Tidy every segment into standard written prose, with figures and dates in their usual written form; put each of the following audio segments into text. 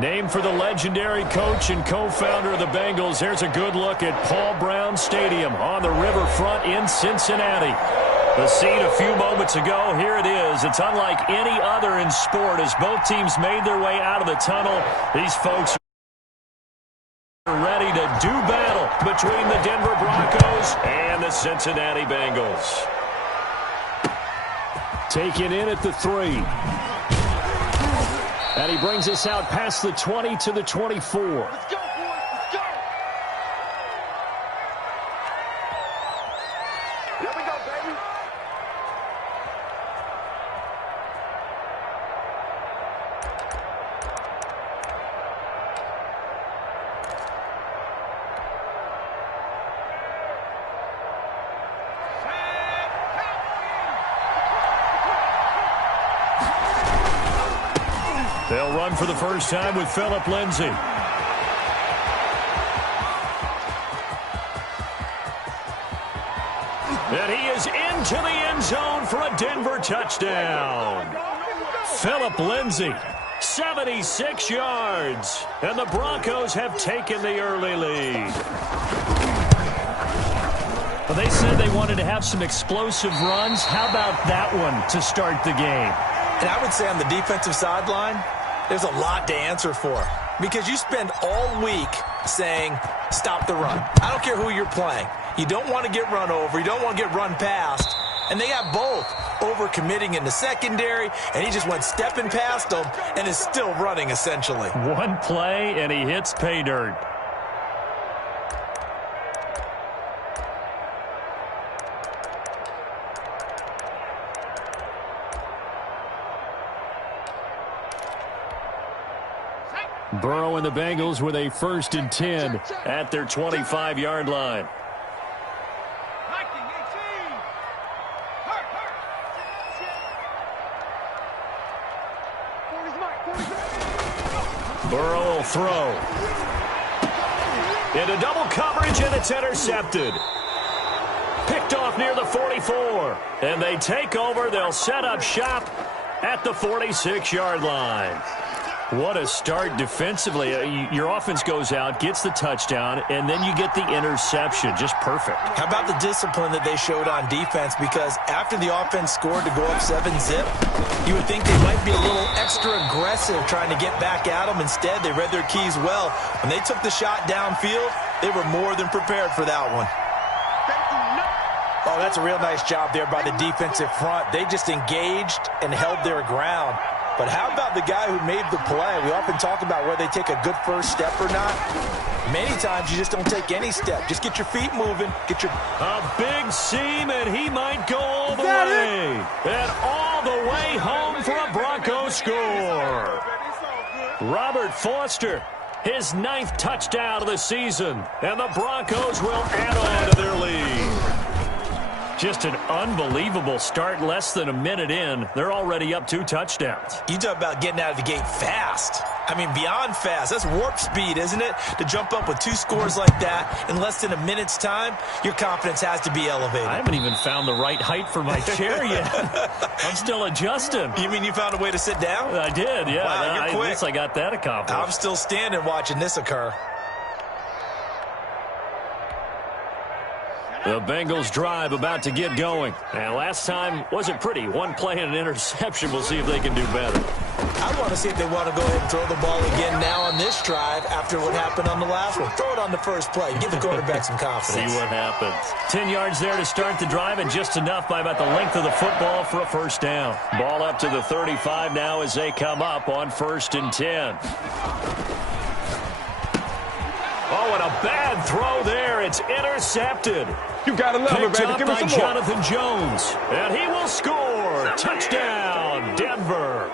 Named for the legendary coach and co-founder of the Bengals, here's a good look at Paul Brown Stadium on the riverfront in Cincinnati. The scene a few moments ago, here it is. It's unlike any other in sport as both teams made their way out of the tunnel. These folks are ready to do battle between the Denver Broncos and the Cincinnati Bengals. Taken in at the 3. And he brings us out past the 20 to the 24. Let's go, boys. Let's go. Here we go, baby. They'll run for the first time with Phillip Lindsay. And he is into the end zone for a Denver touchdown. Phillip Lindsay, 76 yards. And the Broncos have taken the early lead. Well, they said they wanted to have some explosive runs. How about that one to start the game? And I would say on the defensive sideline, there's a lot to answer for. Because you spend all week saying, stop the run. I don't care who you're playing. You don't want to get run over. You don't want to get run past. And they got both over-committing in the secondary, and he just went stepping past them and is still running, essentially. One play, and he hits pay dirt. Burrow and the Bengals with a 1st and 10 at their 25-yard line. Burrow will throw. Into double coverage, and it's intercepted. Picked off near the 44. And they take over. They'll set up shop at the 46-yard line. What a start defensively. Your offense goes out, gets the touchdown, and then you get the interception. Just perfect. How about the discipline that they showed on defense? Because after the offense scored to go up 7-zip, you would think they might be a little extra aggressive trying to get back at them. Instead, they read their keys well. When they took the shot downfield, they were more than prepared for that one. Oh, that's a real nice job there by the defensive front. They just engaged and held their ground. But how about the guy who made the play? We often talk about whether they take a good first step or not. Many times you just don't take any step. Just get your feet moving. A big seam, and he might go all the way. And all the way home for a Broncos score. Robert Foster, his 9th touchdown of the season. And the Broncos will add on to their lead. Just an unbelievable start. Less than a minute in, they're already up 2 touchdowns. You talk about getting out of the gate fast. I mean, beyond fast. That's warp speed, isn't it? To jump up with 2 scores like that in less than a minute's time, your confidence has to be elevated. I haven't even found the right height for my chair yet. I'm still adjusting. You mean you found a way to sit down? I did, yeah. Wow, you're quick. At least I got that accomplished. I'm still standing watching this occur. The Bengals drive about to get going. And last time wasn't pretty. 1 play and an interception. We'll see if they can do better. I want to see if they want to go ahead and throw the ball again now on this drive after what happened on the last one. Throw it on the first play. Give the quarterback some confidence. See what happens. 10 yards there to start the drive, and just enough by about the length of the football for a first down. Ball up to the 35 now as they come up on 1st and 10. Oh, and a bad throw there. It's intercepted. You got to love it, baby. Give me some more. Jonathan Jones. And he will score. Touchdown, Denver.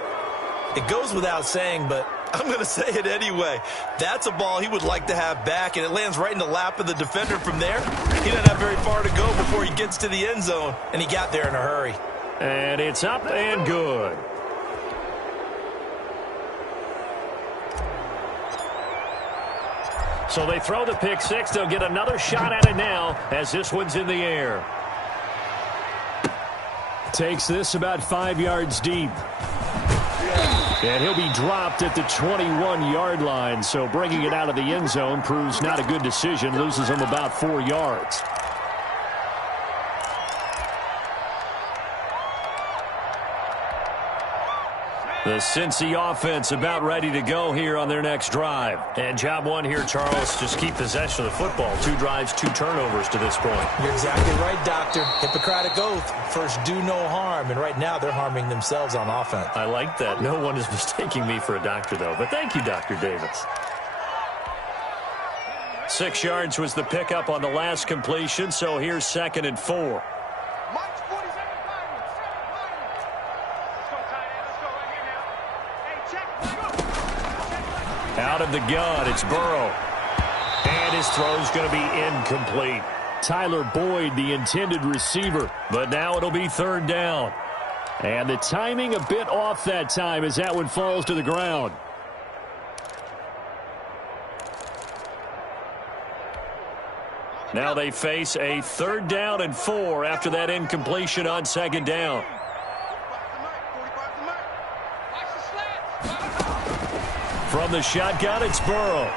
It goes without saying, but I'm going to say it anyway. That's a ball he would like to have back, and it lands right in the lap of the defender from there. He doesn't have very far to go before he gets to the end zone, and he got there in a hurry. And it's up and good. So they throw the pick 6. They'll get another shot at it now as this one's in the air. Takes this about 5 yards deep. And he'll be dropped at the 21-yard line, so bringing it out of the end zone proves not a good decision. Loses him about 4 yards. The Cincy offense about ready to go here on their next drive. And job one here, Charles, just keep possession of the football. 2 drives, 2 turnovers to this point. You're exactly right, Doctor. Hippocratic oath. First, do no harm. And right now, they're harming themselves on offense. I like that. No one is mistaking me for a doctor, though. But thank you, Dr. Davis. 6 yards was the pickup on the last completion, so here's 2nd and 4. Out of the gun, it's Burrow. And his throw's going to be incomplete. Tyler Boyd, the intended receiver. But now it'll be 3rd down. And the timing a bit off that time as that one falls to the ground. Now they face a 3rd down and 4 after that incompletion on 2nd down. From the shotgun, it's Burrow.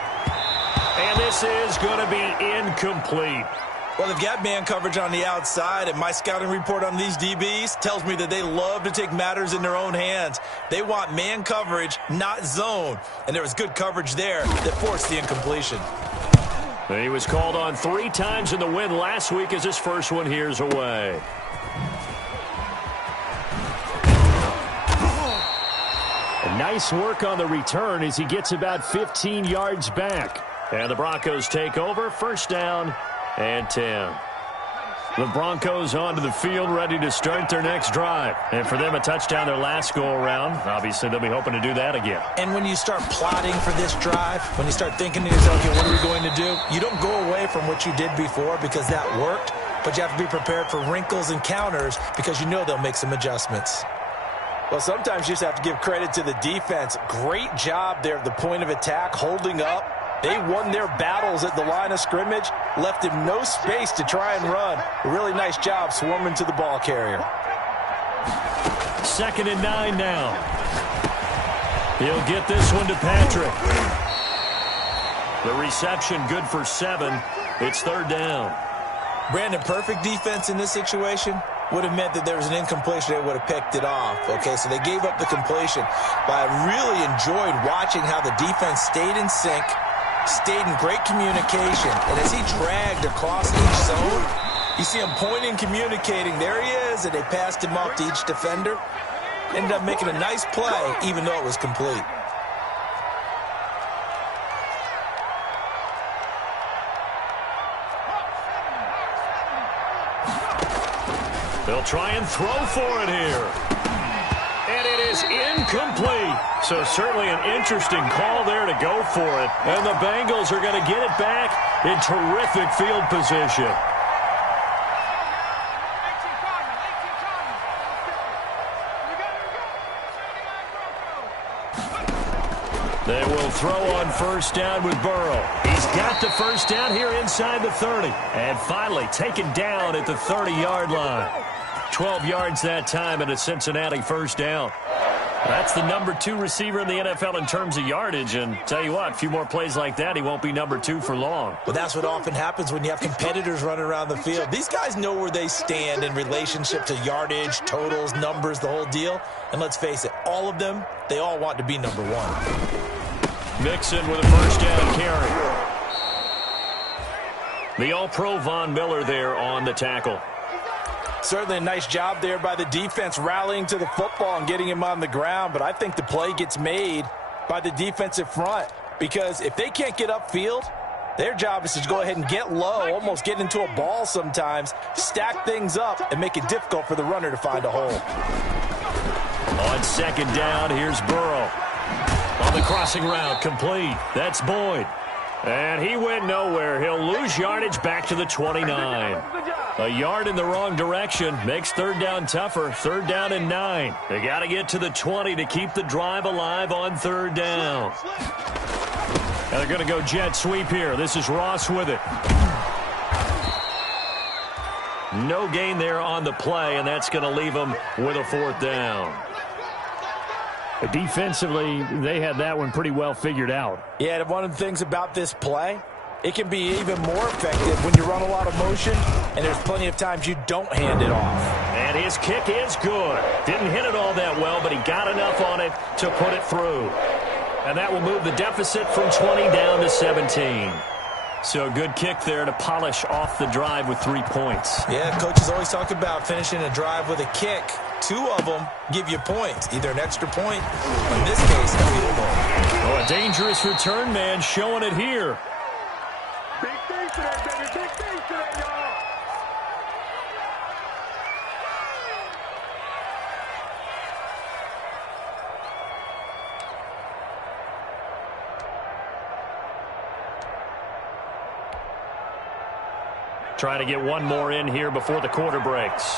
And this is going to be incomplete. Well, they've got man coverage on the outside, and my scouting report on these DBs tells me that they love to take matters in their own hands. They want man coverage, not zone. And there was good coverage there that forced the incompletion. He was called on 3 times in the win last week as his first one here's away. Nice work on the return as he gets about 15 yards back. And the Broncos take over, 1st down and 10. The Broncos onto the field ready to start their next drive. And for them, a touchdown their last go-around. Obviously, they'll be hoping to do that again. And when you start plotting for this drive, when you start thinking to yourself, okay, what are we going to do? You don't go away from what you did before because that worked, but you have to be prepared for wrinkles and counters because you know they'll make some adjustments. Well, sometimes you just have to give credit to the defense. Great job there at the point of attack, holding up. They won their battles at the line of scrimmage, left him no space to try and run. A really nice job swarming to the ball carrier. 2nd and 9 now. He'll get this one to Patrick. The reception good for 7. It's 3rd down. Brandon, perfect defense in this situation would have meant that there was an incompletion. They would have picked it off. Okay, so they gave up the completion. But I really enjoyed watching how the defense stayed in sync, stayed in great communication. And as he dragged across each zone, you see him pointing, communicating. There he is, and they passed him off to each defender. Ended up making a nice play, even though it was complete. They'll try and throw for it here. And it is incomplete. So certainly an interesting call there to go for it. And the Bengals are going to get it back in terrific field position. They will throw on 1st down with Burrow. He's got the 1st down here inside the 30. And finally taken down at the 30-yard line. 12 yards that time and a Cincinnati 1st down. That's the number 2 receiver in the NFL in terms of yardage. And tell you what, a few more plays like that, he won't be number 2 for long. Well, that's what often happens when you have competitors running around the field. These guys know where they stand in relationship to yardage, totals, numbers, the whole deal. And let's face it, all of them, they all want to be number 1. Mixon with a 1st down carry. The All-Pro Von Miller there on the tackle. Certainly a nice job there by the defense rallying to the football and getting him on the ground. But I think the play gets made by the defensive front because if they can't get upfield, their job is to go ahead and get low, almost get into a ball sometimes, stack things up, and make it difficult for the runner to find a hole. On 2nd down, here's Burrow. On the crossing route, complete. That's Boyd. And he went nowhere. He'll lose yardage back to the 29. A yard in the wrong direction makes 3rd down tougher. 3rd down and 9. They got to get to the 20 to keep the drive alive on 3rd down. And they're going to go jet sweep here. This is Ross with it. No gain there on the play, and that's going to leave them with a 4th down. Defensively, they had that one pretty well figured out. Yeah, and one of the things about this play, it can be even more effective when you run a lot of motion, and there's plenty of times you don't hand it off. And his kick is good. Didn't hit it all that well, but he got enough on it to put it through. And that will move the deficit from 20 down to 17. So a good kick there to polish off the drive with 3 points. Yeah, coaches always talk about finishing a drive with a kick. 2 of them give you points, either an extra point, or in this case, a field goal. Oh, a dangerous return man showing it here. Big things today, baby. Big things today, y'all. Trying to get one more in here before the quarter breaks.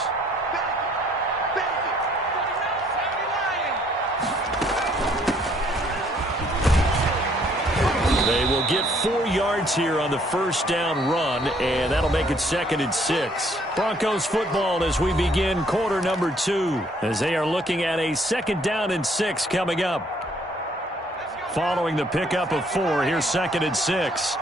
They will get 4 yards here on the first down run, and that'll make it 2nd and 6. Broncos football as we begin quarter number 2, as they are looking at a 2nd down and 6 coming up. Following the pickup of 4, here's 2nd and 6.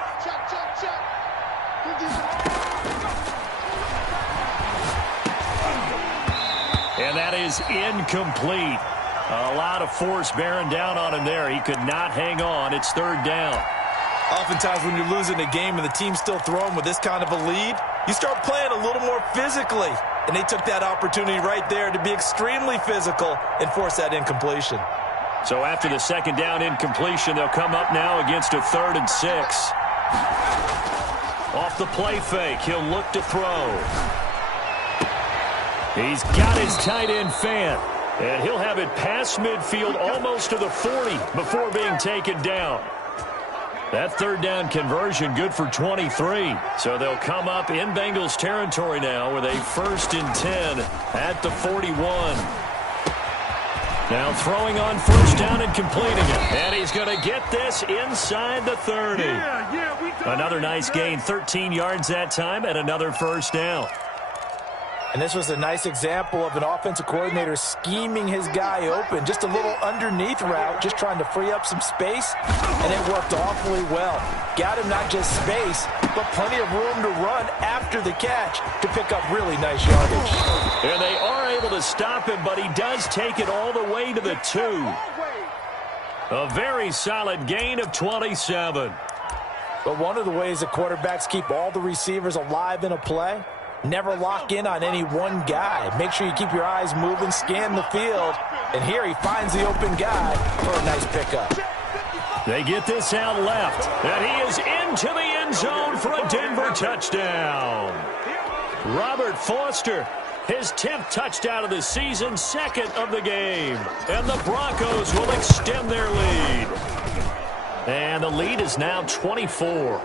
And that is incomplete. A lot of force bearing down on him there. He could not hang on. It's 3rd down. Oftentimes when you're losing a game and the team's still throwing with this kind of a lead, you start playing a little more physically. And they took that opportunity right there to be extremely physical and force that incompletion. So after the 2nd down incompletion, they'll come up now against a 3rd and 6. Off the play fake, he'll look to throw. He's got his tight end fan. And he'll have it past midfield almost to the 40 before being taken down. That 3rd down conversion good for 23. So they'll come up in Bengals territory now with a 1st and 10 at the 41. Now throwing on 1st down and completing it. And he's going to get this inside the 30. Another nice gain, 13 yards that time, and another 1st down. And this was a nice example of an offensive coordinator scheming his guy open. Just a little underneath route, just trying to free up some space, and it worked awfully well. Got him not just space, but plenty of room to run after the catch to pick up really nice yardage. And they are able to stop him, but he does take it all the way to the 2. A very solid gain of 27. But one of the ways the quarterbacks keep all the receivers alive in a play, never lock in on any one guy. Make sure you keep your eyes moving, scan the field. And here he finds the open guy for a nice pickup. They get this out left. And he is into the end zone for a Denver touchdown. Robert Foster, his 10th touchdown of the season, 2nd of the game. And the Broncos will extend their lead. And the lead is now 24.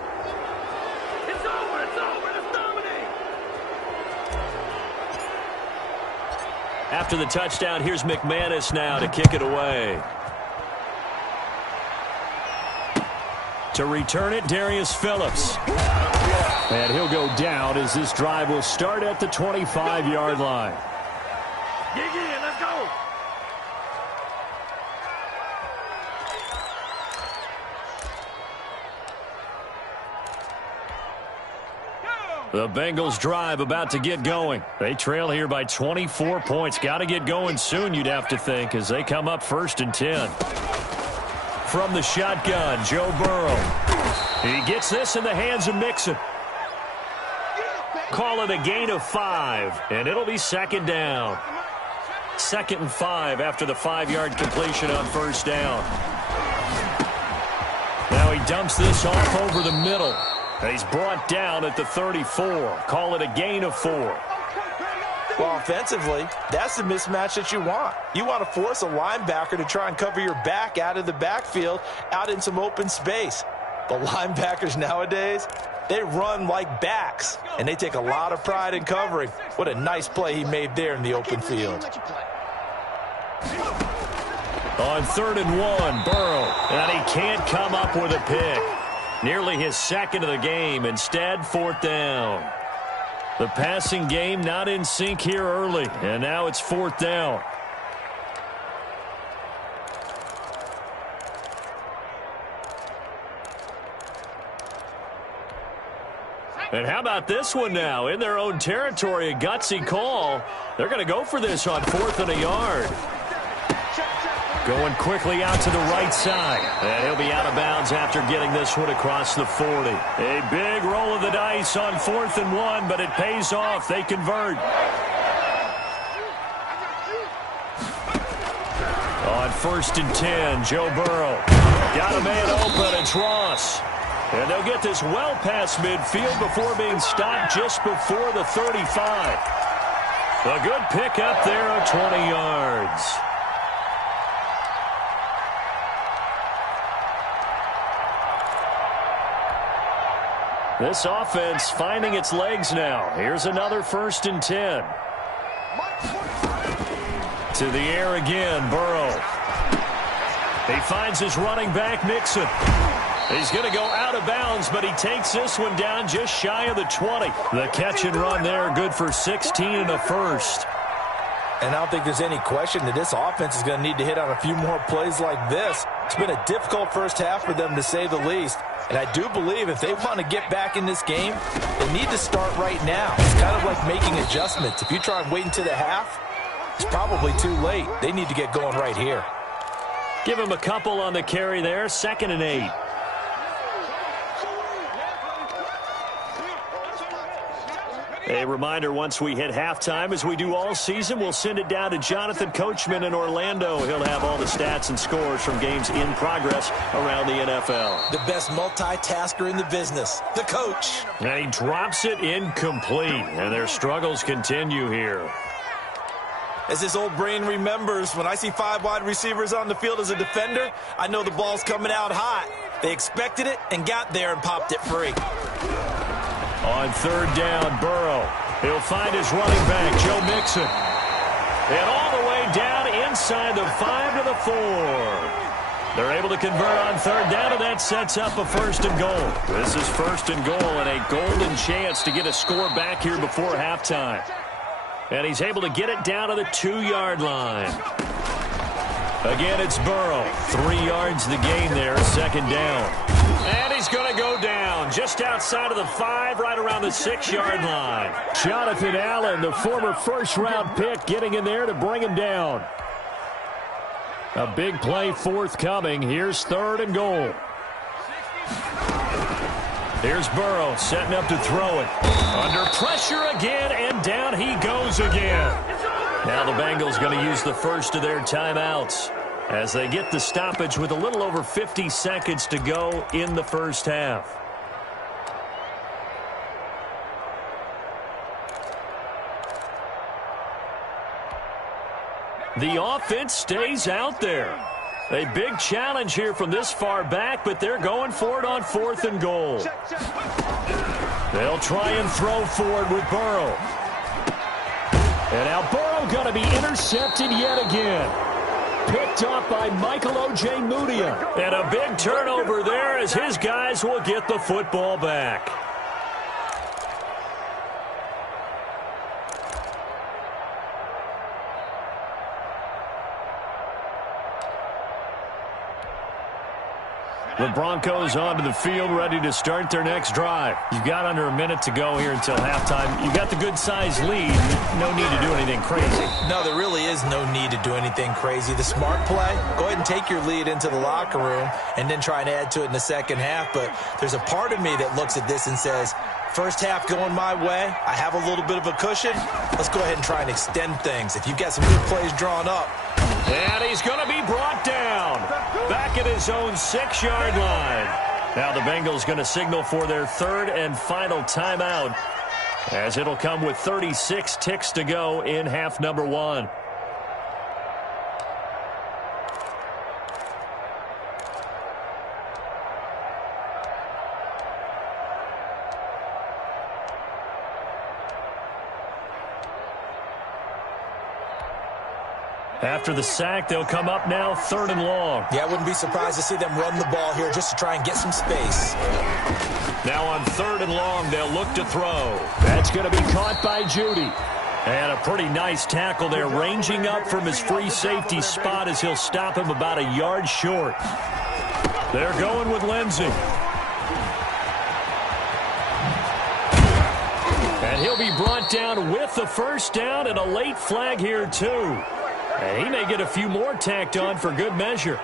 After the touchdown, here's McManus now to kick it away. To return it, Darius Phillips. And he'll go down as this drive will start at the 25-yard line. Dig in, let's go. The Bengals drive about to get going. They trail here by 24 points. Got to get going soon, you'd have to think, as they come up 1st and 10. From the shotgun, Joe Burrow. He gets this in the hands of Mixon. Call it a gain of 5, and it'll be 2nd down. 2nd and 5 after the 5-yard completion on 1st down. Now he dumps this off over the middle. And he's brought down at the 34. Call it a gain of 4. Well, offensively, that's the mismatch that you want. You want to force a linebacker to try and cover your back out of the backfield, out in some open space. The linebackers nowadays, they run like backs, and they take a lot of pride in covering. What a nice play he made there in the open field. On 3rd and 1, Burrow. And he can't come up with a pick. Nearly his 2nd of the game. Instead, 4th down. The passing game not in sync here early. And now it's 4th down. And how about this one now? In their own territory, a gutsy call. They're going to go for this on 4th and a yard. Going quickly out to the right side. And he'll be out of bounds after getting this one across the 40. A big roll of the dice on 4th and 1, but it pays off. They convert. On 1st and 10, Joe Burrow. Got a man open. It's Ross. And they'll get this well past midfield before being stopped just before the 35. A good pickup there of 20 yards. This offense finding its legs now. Here's another 1st and 10. To the air again, Burrow. He finds his running back, Mixon. He's going to go out of bounds, but he takes this one down just shy of the 20. The catch and run there, good for 16 and a first. And I don't think there's any question that this offense is going to need to hit on a few more plays like this. It's been a difficult first half for them, to say the least. And I do believe if they want to get back in this game, they need to start right now. It's kind of like making adjustments. If you try and wait until the half, it's probably too late. They need to get going right here. Give him a couple on the carry there, 2nd and 8. A reminder, once we hit halftime, as we do all season, we'll send it down to Jonathan Coachman in Orlando. He'll have all the stats and scores from games in progress around the NFL. The best multitasker in the business, the coach. And he drops it incomplete, and their struggles continue here. As this old brain remembers, when I see 5 wide receivers on the field as a defender, I know the ball's coming out hot. They expected it and got there and popped it free. On 3rd down, Burrow. He'll find his running back, Joe Mixon. And all the way down inside the 5 to the 4. They're able to convert on 3rd down, and that sets up a 1st and goal. This is 1st and goal and a golden chance to get a score back here before halftime. And he's able to get it down to the 2-yard line. Again, it's Burrow. 3 yards the gain there, 2nd down. And he's going to go down just outside of the 5, right around the 6-yard line. Jonathan Allen, the former first-round pick, getting in there to bring him down. A big play forthcoming. Here's 3rd and goal. Here's Burrow setting up to throw it. Under pressure again, and down he goes again. Now the Bengals going to use the first of their timeouts as they get the stoppage with a little over 50 seconds to go in the first half. The offense stays out there. A big challenge here from this far back, but they're going for it on 4th and goal. They'll try and throw forward with Burrow. And now Burrow going to be intercepted yet again. Picked up by Michael O.J. Mudia. And a big turnover there as his guys will get the football back. The Broncos onto the field, ready to start their next drive. You've got under a minute to go here until halftime. You've got the good-sized lead. No need to do anything crazy. No, there really is no need to do anything crazy. The smart play, go ahead and take your lead into the locker room and then try and add to it in the second half. But there's a part of me that looks at this and says, first half going my way, I have a little bit of a cushion. Let's go ahead and try and extend things. If you've got some good plays drawn up. And he's going to be brought down back at his own 6-yard line. Now the Bengals going to signal for their 3rd and final timeout, as it'll come with 36 ticks to go in half number 1. After the sack, they'll come up now 3rd and long. Yeah, I wouldn't be surprised to see them run the ball here just to try and get some space. Now on 3rd and long, they'll look to throw. That's going to be caught by Judy. And a pretty nice tackle there, ranging up from his free safety spot as he'll stop him about a yard short. They're going with Lindsey. brought down with the first down and a late flag here, too. And he may get a few more tacked on for good measure.